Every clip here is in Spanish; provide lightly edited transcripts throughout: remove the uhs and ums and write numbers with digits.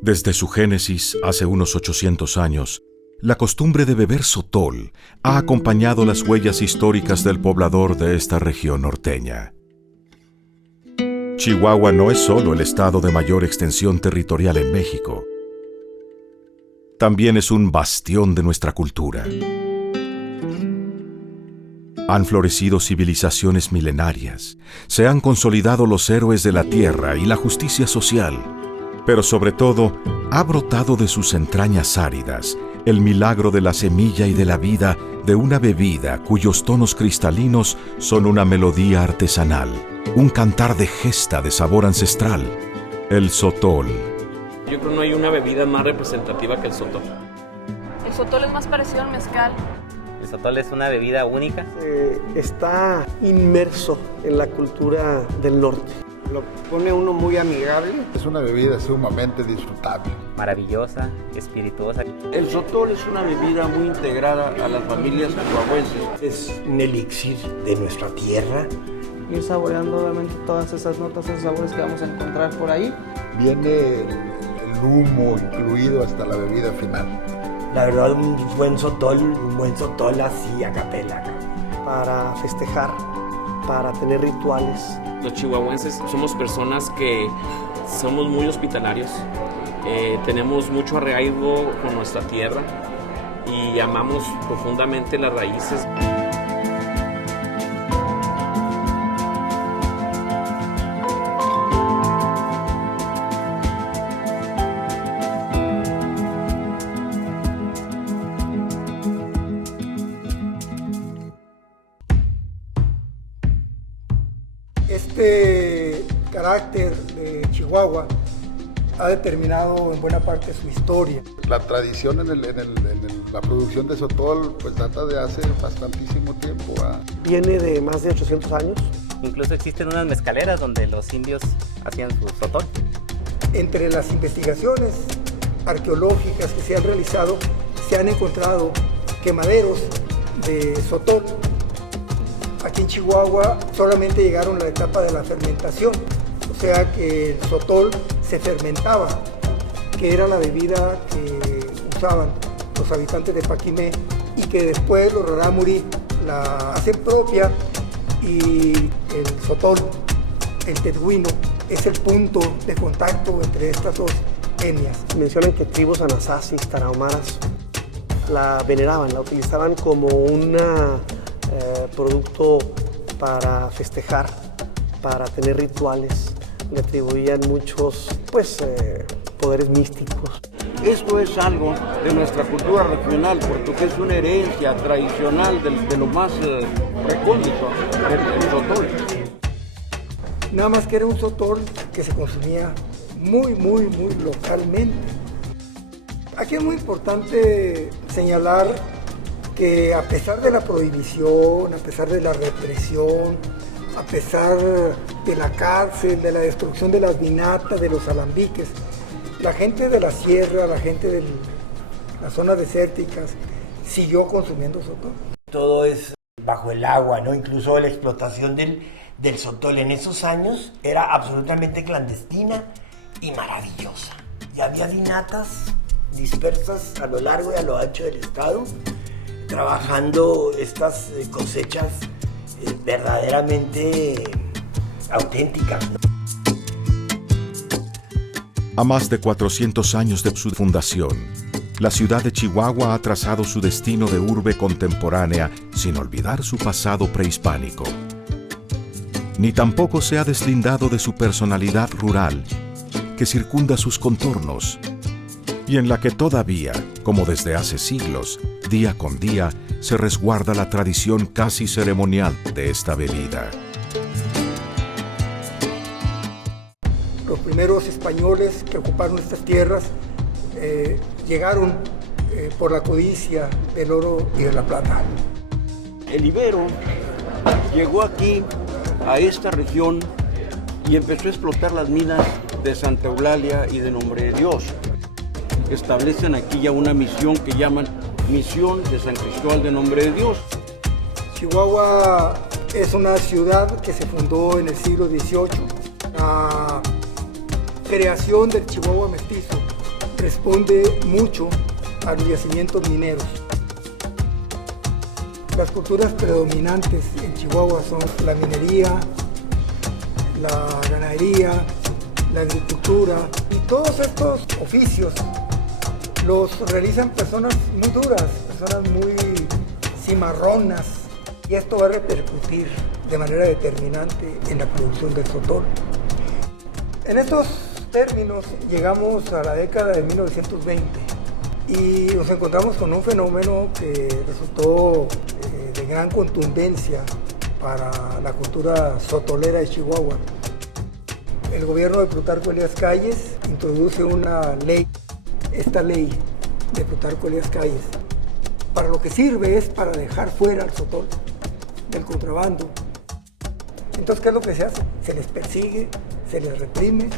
Desde su génesis, hace unos 800 años, la costumbre de beber sotol ha acompañado las huellas históricas del poblador de esta región norteña. Chihuahua no es solo el estado de mayor extensión territorial en México. También es un bastión de nuestra cultura. Han florecido civilizaciones milenarias, se han consolidado los héroes de la tierra y la justicia social, pero sobre todo, ha brotado de sus entrañas áridas el milagro de la semilla y de la vida de una bebida cuyos tonos cristalinos son una melodía artesanal, un cantar de gesta de sabor ancestral, el sotol. Yo creo que no hay una bebida más representativa que el sotol. El sotol es más parecido al mezcal. El sotol es una bebida única. Está inmerso en la cultura del norte. Lo pone uno muy amigable. Es una bebida sumamente disfrutable. Maravillosa, espirituosa. El sotol es una bebida muy integrada a las familias chihuahuenses. Es un elixir de nuestra tierra. Ir saboreando obviamente todas esas notas, esos sabores que vamos a encontrar por ahí. Viene el humo incluido hasta la bebida final. La verdad, un buen sotol así a capela. Para festejar, para tener rituales. Los chihuahuenses somos personas que somos muy hospitalarios, tenemos mucho arraigo con nuestra tierra y amamos profundamente las raíces. Este carácter de Chihuahua ha determinado en buena parte su historia. La tradición en la producción de sotol pues data de hace bastantísimo tiempo. Viene de más de 800 años. Incluso existen unas mezcaleras donde los indios hacían su sotol. Entre las investigaciones arqueológicas que se han realizado, se han encontrado quemaderos de sotol. Aquí en Chihuahua solamente llegaron a la etapa de la fermentación, o sea que el sotol se fermentaba, que era la bebida que usaban los habitantes de Paquimé y que después los rarámuri la hacen propia, y el sotol, el tetuino, es el punto de contacto entre estas dos etnias. Mencionan que tribus anasasis, tarahumaras, la veneraban, la utilizaban como una producto para festejar, para tener rituales, le atribuían muchos poderes místicos. Esto es algo de nuestra cultura regional, porque es una herencia tradicional de lo más recóndito, el sotol. Nada más que era un sotol que se consumía muy localmente. Aquí es muy importante señalar que a pesar de la prohibición, a pesar de la represión, a pesar de la cárcel, de la destrucción de las vinatas, de los alambiques, la gente de la sierra, la gente de las zonas desérticas siguió consumiendo sotol. Todo es bajo el agua, ¿no? Incluso la explotación del sotol en esos años era absolutamente clandestina y maravillosa. Y había vinatas dispersas a lo largo y a lo ancho del estado, trabajando estas cosechas verdaderamente auténticas, ¿no? A más de 400 años de su fundación, la ciudad de Chihuahua ha trazado su destino de urbe contemporánea sin olvidar su pasado prehispánico. Ni tampoco se ha deslindado de su personalidad rural, que circunda sus contornos, y en la que todavía, como desde hace siglos, día con día, se resguarda la tradición casi ceremonial de esta bebida. Los primeros españoles que ocuparon estas tierras llegaron por la codicia del oro y de la plata. El ibero llegó aquí, a esta región, y empezó a explotar las minas de Santa Eulalia y de Nombre de Dios. Establecen aquí ya una misión que llaman Misión de San Cristóbal de Nombre de Dios. Chihuahua es una ciudad que se fundó en el siglo XVIII. La creación del Chihuahua mestizo responde mucho a los yacimientos mineros. Las culturas predominantes en Chihuahua son la minería, la ganadería, la agricultura, y todos estos oficios los realizan personas muy duras, personas muy cimarronas, y esto va a repercutir de manera determinante en la producción del sotol. En estos términos llegamos a la década de 1920 y nos encontramos con un fenómeno que resultó de gran contundencia para la cultura sotolera de Chihuahua. El gobierno de Plutarco Elías Calles introduce una ley, esta ley de Plutarco Elías Calles, para lo que sirve es para dejar fuera al sotol del contrabando. Entonces, ¿qué es lo que se hace? Se les persigue, se les reprime.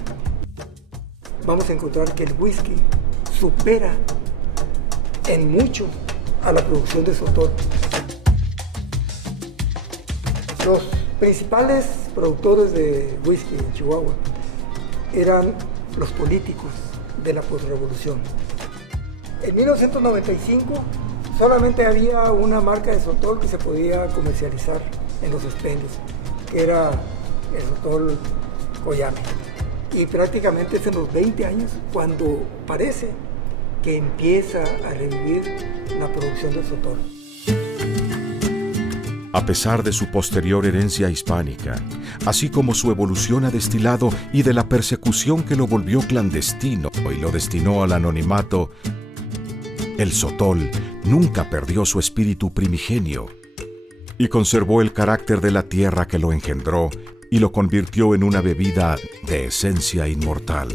Vamos a encontrar que el whisky supera en mucho a la producción de sotol. Los principales productores de whisky en Chihuahua eran los políticos de la posrevolución. En 1995 solamente había una marca de sotol que se podía comercializar en los expendios, que era el sotol Coyame. Y prácticamente es en los 20 años cuando parece que empieza a revivir la producción del sotol. A pesar de su posterior herencia hispánica, así como su evolución a destilado y de la persecución que lo volvió clandestino y lo destinó al anonimato, el sotol nunca perdió su espíritu primigenio y conservó el carácter de la tierra que lo engendró y lo convirtió en una bebida de esencia inmortal.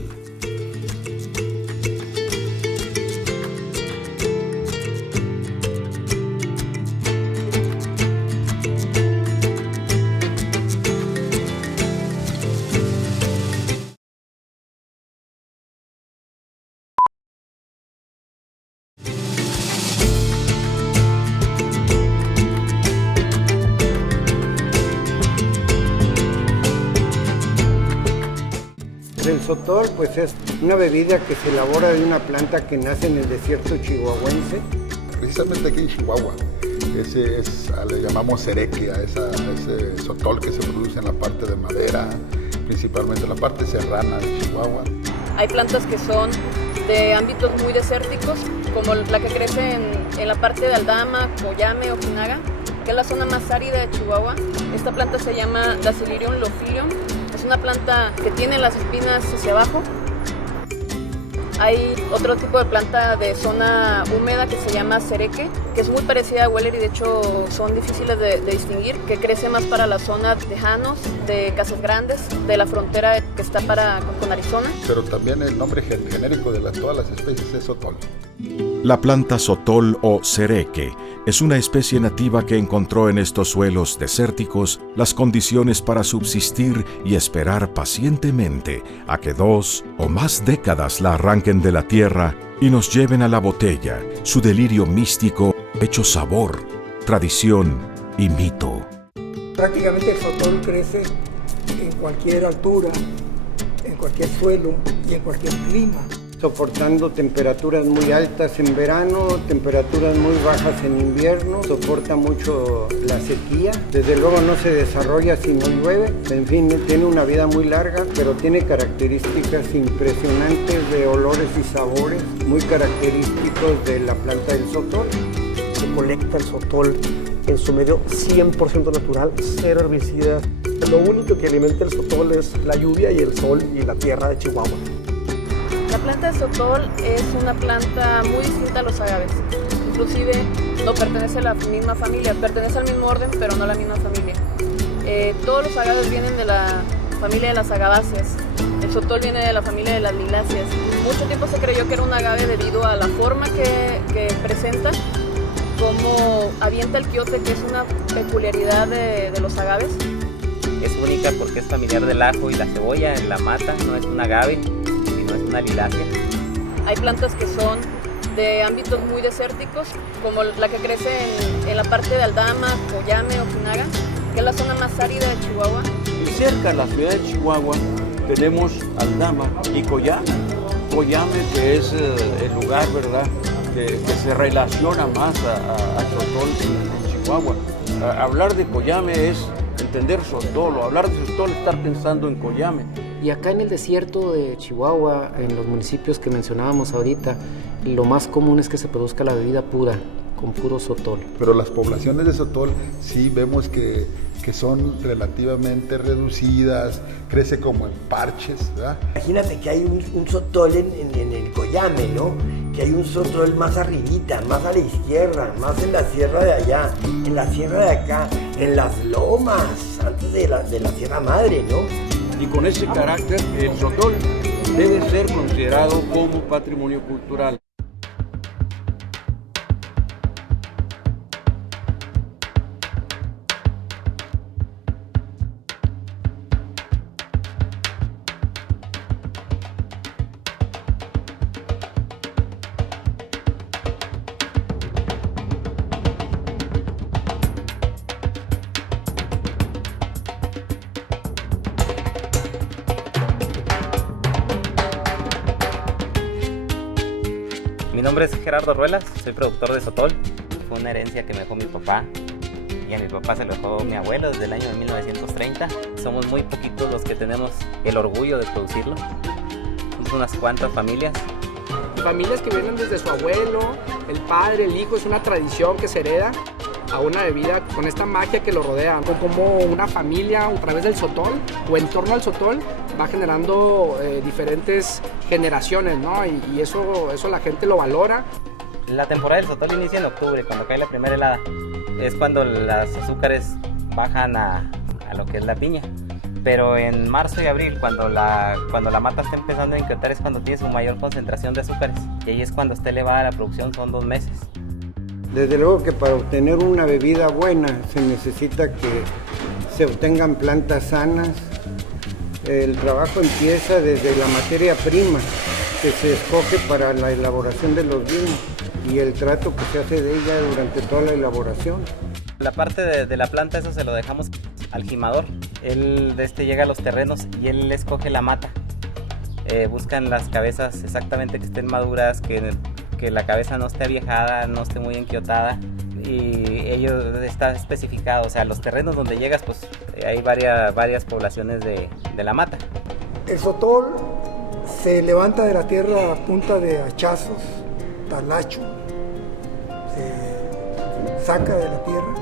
El sotol pues es una bebida que se elabora de una planta que nace en el desierto chihuahuense. Precisamente aquí en Chihuahua, le llamamos cereque a ese sotol que se produce en la parte de madera, principalmente en la parte serrana de Chihuahua. Hay plantas que son de ámbitos muy desérticos, como la que crece en la parte de Aldama, Coyame, Ojinaga, que es la zona más árida de Chihuahua. Esta planta se llama Dacilirium lophilium. Es una planta que tiene las espinas hacia abajo. Hay otro tipo de planta de zona húmeda que se llama cereque, que es muy parecida a Weller y de hecho son difíciles de distinguir, que crece más para la zona de Tejanos, de Casas Grandes, de la frontera que está con Arizona. Pero también el nombre genérico de todas las especies es sotol. La planta sotol o cereque es una especie nativa que encontró en estos suelos desérticos las condiciones para subsistir y esperar pacientemente a que 2 o más décadas la arranquen de la tierra y nos lleven a la botella, su delirio místico hecho sabor, tradición y mito. Prácticamente el sotol crece en cualquier altura, en cualquier suelo y en cualquier clima. Soportando temperaturas muy altas en verano, temperaturas muy bajas en invierno, soporta mucho la sequía, desde luego no se desarrolla si no llueve, en fin, tiene una vida muy larga, pero tiene características impresionantes de olores y sabores, muy característicos de la planta del sotol. Se colecta el sotol en su medio 100% natural, cero herbicidas. Lo único que alimenta el sotol es la lluvia y el sol y la tierra de Chihuahua. La planta de sotol es una planta muy distinta a los agaves. Inclusive no pertenece a la misma familia, pertenece al mismo orden, pero no a la misma familia. Todos los agaves vienen de la familia de las agaváceas. El sotol viene de la familia de las liláceas. Mucho tiempo se creyó que era un agave debido a la forma que presenta, como avienta el quiote, que es una peculiaridad de los agaves. Es única porque es familiar del ajo y la cebolla, la mata, no es un agave, sino es una lilácea. Hay plantas que son de ámbitos muy desérticos, como la que crece en la parte de Aldama, Coyame, Ojinaga, que es la zona más árida de Chihuahua. Y cerca de la ciudad de Chihuahua tenemos Aldama y Coyame. Coyame, que es el lugar, ¿verdad?, que se relaciona más a Sotol en Chihuahua. Hablar de Coyame es entender Sotol, o hablar de Sotol es estar pensando en Coyame. Y acá en el desierto de Chihuahua, en los municipios que mencionábamos ahorita, lo más común es que se produzca la bebida pura, con puro sotol. Pero las poblaciones de sotol sí vemos que son relativamente reducidas, crece como en parches, ¿verdad? Imagínate que hay un sotol en el Coyame, ¿no? Que hay un sotol más arribita, más a la izquierda, más en la sierra de allá, en la sierra de acá, en las lomas, antes de la Sierra Madre, ¿no? Y con ese carácter, el sotol debe ser considerado como patrimonio cultural. Mi nombre es Gerardo Ruelas, soy productor de sotol. Fue una herencia que me dejó mi papá y a mi papá se lo dejó mi abuelo desde el año de 1930. Somos muy poquitos los que tenemos el orgullo de producirlo. Somos unas cuantas familias. Familias que vienen desde su abuelo, el padre, el hijo, es una tradición que se hereda a una bebida con esta magia que lo rodea, como una familia a través del sotol o en torno al sotol va generando diferentes generaciones, ¿no? Y eso la gente lo valora. La temporada del sotol inicia en octubre, cuando cae la primera helada. Es cuando los azúcares bajan a lo que es la piña. Pero en marzo y abril, cuando la mata está empezando a inquietar, es cuando tiene su mayor concentración de azúcares. Y ahí es cuando está elevada la producción, son 2 meses. Desde luego que para obtener una bebida buena se necesita que se obtengan plantas sanas. El trabajo empieza desde la materia prima que se escoge para la elaboración de los vinos y el trato que se hace de ella durante toda la elaboración. La parte de la planta, eso se lo dejamos al gimador. Él llega a los terrenos y él escoge la mata. Buscan las cabezas exactamente que estén maduras, que la cabeza no esté aviejada, no esté muy enquiotada, y ello está especificado. O sea, los terrenos donde llegas, pues hay varias poblaciones de la mata. El sotol se levanta de la tierra a punta de hachazos, talacho, se saca de la tierra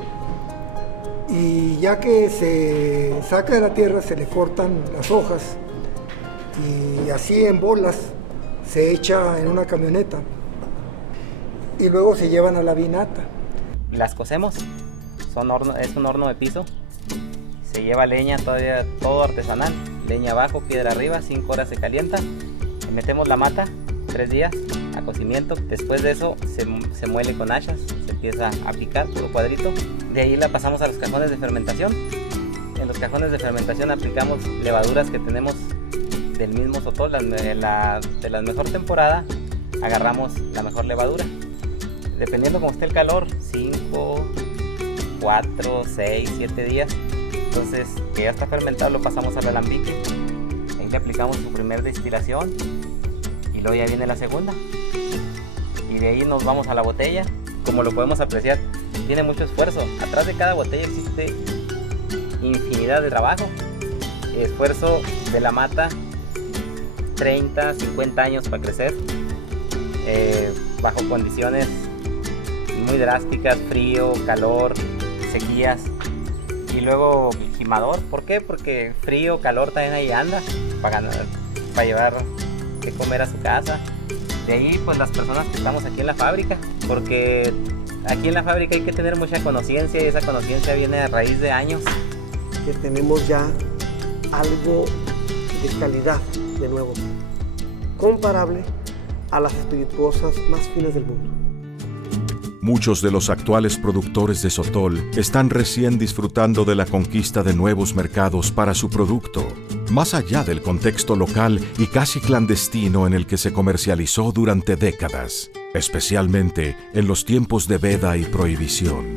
y ya que se saca de la tierra se le cortan las hojas y así en bolas se echa en una camioneta y luego se llevan a la vinata. Las cocemos, es un horno de piso, se lleva leña todavía, todo artesanal, leña abajo, piedra arriba, 5 horas se calienta, le metemos la mata, 3 días a cocimiento. Después de eso se muele con hachas, se empieza a picar puro cuadrito. De ahí la pasamos a los cajones de fermentación. En los cajones de fermentación aplicamos levaduras que tenemos del mismo sotol, de la mejor temporada, agarramos la mejor levadura. Dependiendo cómo esté el calor, 5, 4, 6, 7 días. Entonces, que ya está fermentado, lo pasamos al alambique. Ahí le aplicamos su primer destilación y luego ya viene la segunda. Y de ahí nos vamos a la botella. Como lo podemos apreciar, tiene mucho esfuerzo. Atrás de cada botella existe infinidad de trabajo. Esfuerzo de la mata, 30, 50 años para crecer, bajo condiciones muy drásticas, frío, calor, sequías. Y luego el gimador, ¿por qué? Porque frío, calor también ahí anda, para llevar que comer a su casa. De ahí pues las personas que estamos aquí en la fábrica, porque aquí en la fábrica hay que tener mucha conciencia y esa conciencia viene a raíz de años. Que tenemos ya algo de calidad, de nuevo, comparable a las espirituosas más finas del mundo. Muchos de los actuales productores de sotol están recién disfrutando de la conquista de nuevos mercados para su producto, más allá del contexto local y casi clandestino en el que se comercializó durante décadas, especialmente en los tiempos de veda y prohibición.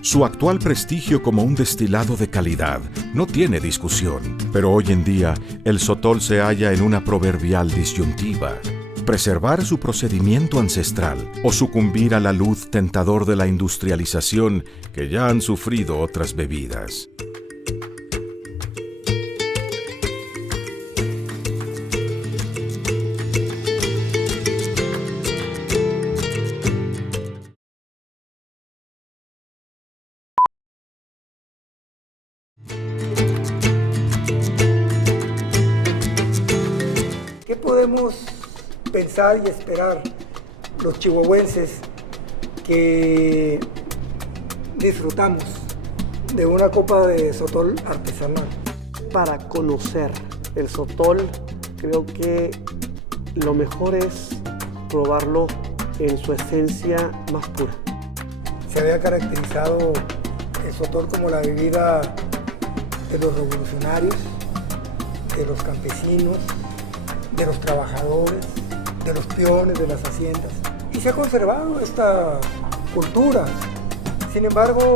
Su actual prestigio como un destilado de calidad no tiene discusión, pero hoy en día el sotol se halla en una proverbial disyuntiva. preservar su procedimiento ancestral o sucumbir a la luz tentador de la industrialización que ya han sufrido otras bebidas. ¿Qué podemos pensar y esperar los chihuahuenses que disfrutamos de una copa de sotol artesanal? Para conocer el sotol, creo que lo mejor es probarlo en su esencia más pura. Se había caracterizado el sotol como la bebida de los revolucionarios, de los campesinos, de los trabajadores, de los peones de las haciendas. Y se ha conservado esta cultura. Sin embargo,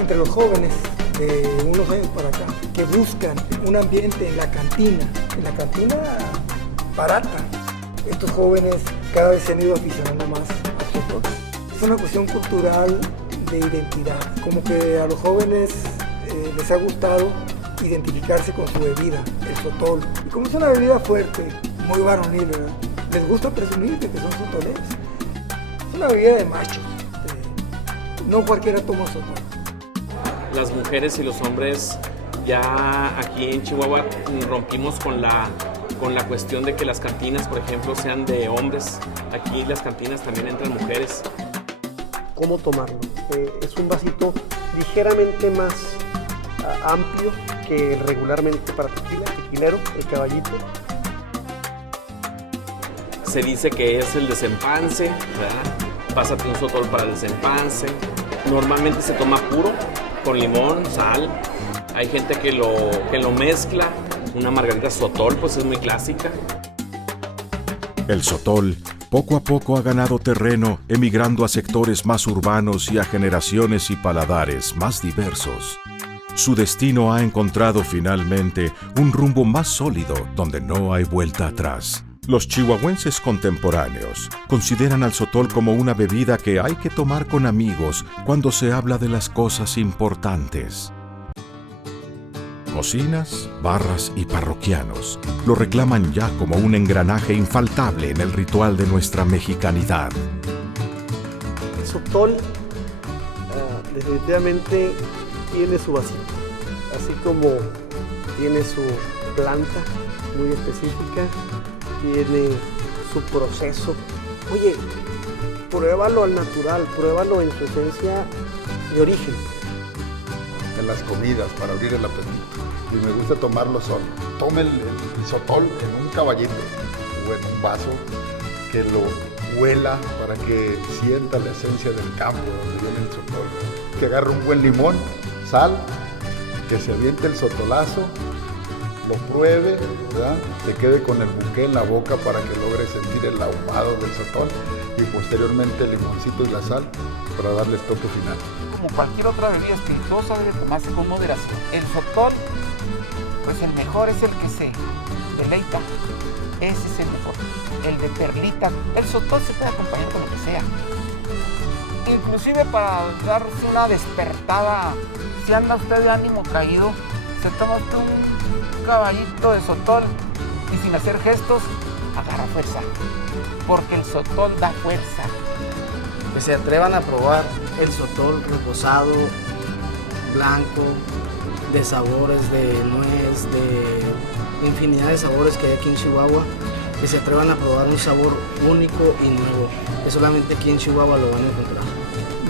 entre los jóvenes de unos años para acá, que buscan un ambiente en la cantina barata, estos jóvenes cada vez se han ido aficionando más al sotol. Es una cuestión cultural de identidad, como que a los jóvenes les ha gustado identificarse con su bebida, el sotol. Y como es una bebida fuerte, muy varonil, ¿verdad? Les gusta presumir de que son sotoleros. Es una bebida de machos. No cualquiera toma sotol. Las mujeres y los hombres ya aquí en Chihuahua rompimos con la cuestión de que las cantinas, por ejemplo, sean de hombres. Aquí las cantinas también entran mujeres. ¿Cómo tomarlo? Es un vasito ligeramente más amplio que regularmente para tequilero, el caballito. Se dice que es el desempance, ¿verdad? Pásate un sotol para el desempance. Normalmente se toma puro, con limón, sal. Hay gente que lo mezcla. Una margarita sotol, pues es muy clásica. El sotol poco a poco ha ganado terreno, emigrando a sectores más urbanos y a generaciones y paladares más diversos. Su destino ha encontrado finalmente un rumbo más sólido donde no hay vuelta atrás. Los chihuahuenses contemporáneos consideran al sotol como una bebida que hay que tomar con amigos cuando se habla de las cosas importantes. Cocinas, barras y parroquianos lo reclaman ya como un engranaje infaltable en el ritual de nuestra mexicanidad. El sotol definitivamente tiene su vasito, así como tiene su planta muy específica, tiene su proceso. Oye, pruébalo al natural, pruébalo en su esencia de origen. En las comidas, para abrir el apetito. Y me gusta tomarlo solo. Tome el sotol en un caballito o en un vaso, que lo huela para que sienta la esencia del campo donde viene el sotol. Que agarre un buen limón, sal, que se aviente el sotolazo, lo pruebe, ¿verdad? Se quede con el buque en la boca para que logre sentir el ahumado del sotol y posteriormente el limoncito y la sal para darle el toque final. Como cualquier otra bebida espirituosa debe tomarse con moderación. El sotol, pues el mejor es el que se deleita. Ese es el mejor. El de perlita. El sotol se puede acompañar con lo que sea. Inclusive para darse una despertada, si anda usted de ánimo caído, se toma usted un caballito de sotol y sin hacer gestos, agarra fuerza. Porque el sotol da fuerza. Que se atrevan a probar el sotol reposado, blanco, de sabores de nuez, de infinidad de sabores que hay aquí en Chihuahua, que se atrevan a probar un sabor único y nuevo, que solamente aquí en Chihuahua lo van a encontrar.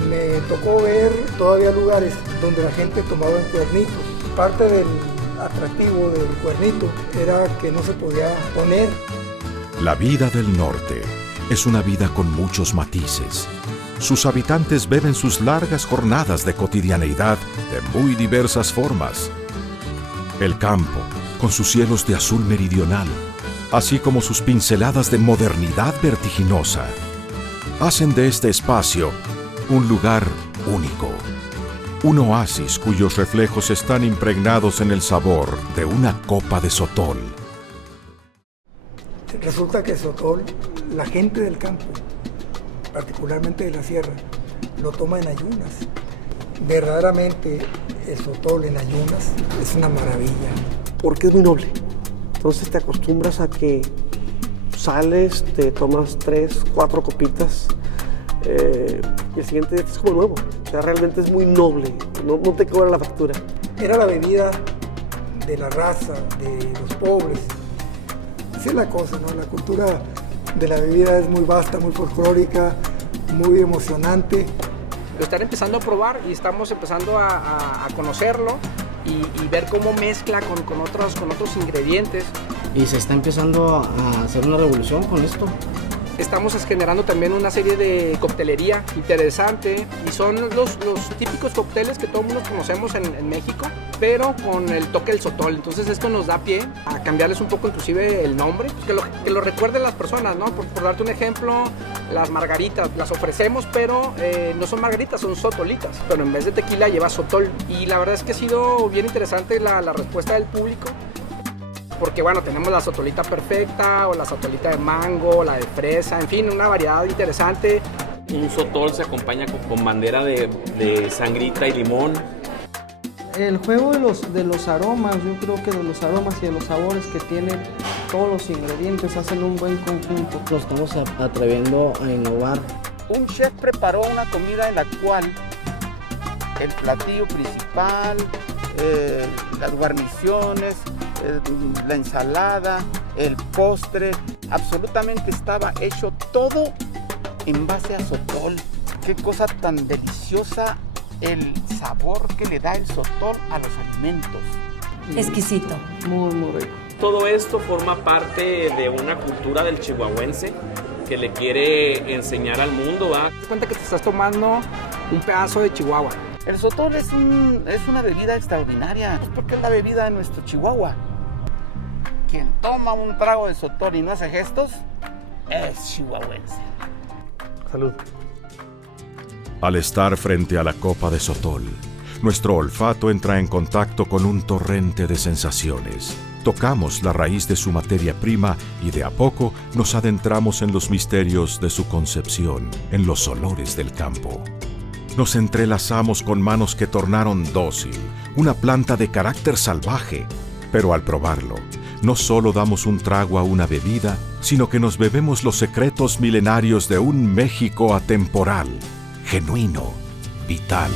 Me tocó ver todavía lugares donde la gente tomaba en cuernitos. Parte del atractivo del cuernito era que no se podía poner. La vida del norte es una vida con muchos matices. Sus habitantes beben sus largas jornadas de cotidianeidad de muy diversas formas. El campo, con sus cielos de azul meridional, así como sus pinceladas de modernidad vertiginosa, hacen de este espacio un lugar único. Un oasis cuyos reflejos están impregnados en el sabor de una copa de sotol. Resulta que el sotol, la gente del campo, particularmente de la sierra, lo toma en ayunas. Verdaderamente el sotol en ayunas es una maravilla. Porque es muy noble. Entonces te acostumbras a que sales, te tomas 3, 4 copitas y el siguiente día es como nuevo. O sea, realmente es muy noble, no te cobra la factura. Era la bebida de la raza, de los pobres. Esa es la cosa, ¿no? La cultura de la bebida es muy vasta, muy folclórica, muy emocionante. Lo están empezando a probar y estamos empezando a conocerlo y ver cómo mezcla con otros ingredientes. Y se está empezando a hacer una revolución con esto. Estamos generando también una serie de coctelería interesante y son los típicos cócteles que todo el mundo conocemos en México, pero con el toque del sotol. Entonces esto nos da pie a cambiarles un poco inclusive el nombre, que lo recuerden las personas, ¿no? Por darte un ejemplo, las margaritas las ofrecemos, pero no son margaritas, son sotolitas, pero en vez de tequila lleva sotol. Y la verdad es que ha sido bien interesante la respuesta del público. Porque bueno, tenemos la sotolita perfecta o la sotolita de mango, la de fresa, en fin, una variedad interesante. Un sotol se acompaña con bandera de sangrita y limón. El juego de los aromas, yo creo que de los aromas y de los sabores que tienen todos los ingredientes hacen un buen conjunto. Nos estamos atreviendo a innovar. Un chef preparó una comida en la cual el platillo principal, las guarniciones, la ensalada, el postre, absolutamente estaba hecho todo en base a sotol. Qué cosa tan deliciosa el sabor que le da el sotol a los alimentos. Exquisito. Muy, muy rico. Todo esto forma parte de una cultura del chihuahuense que le quiere enseñar al mundo, ¿va? Te das cuenta que te estás tomando un pedazo de Chihuahua. El sotol es una bebida extraordinaria, porque es la bebida de nuestro Chihuahua. Quien toma un trago de sotol y no hace gestos, es chihuahuense. Salud. Al estar frente a la copa de sotol, nuestro olfato entra en contacto con un torrente de sensaciones. Tocamos la raíz de su materia prima y de a poco nos adentramos en los misterios de su concepción, en los olores del campo. Nos entrelazamos con manos que tornaron dócil una planta de carácter salvaje, pero al probarlo, no solo damos un trago a una bebida, sino que nos bebemos los secretos milenarios de un México atemporal, genuino, vital.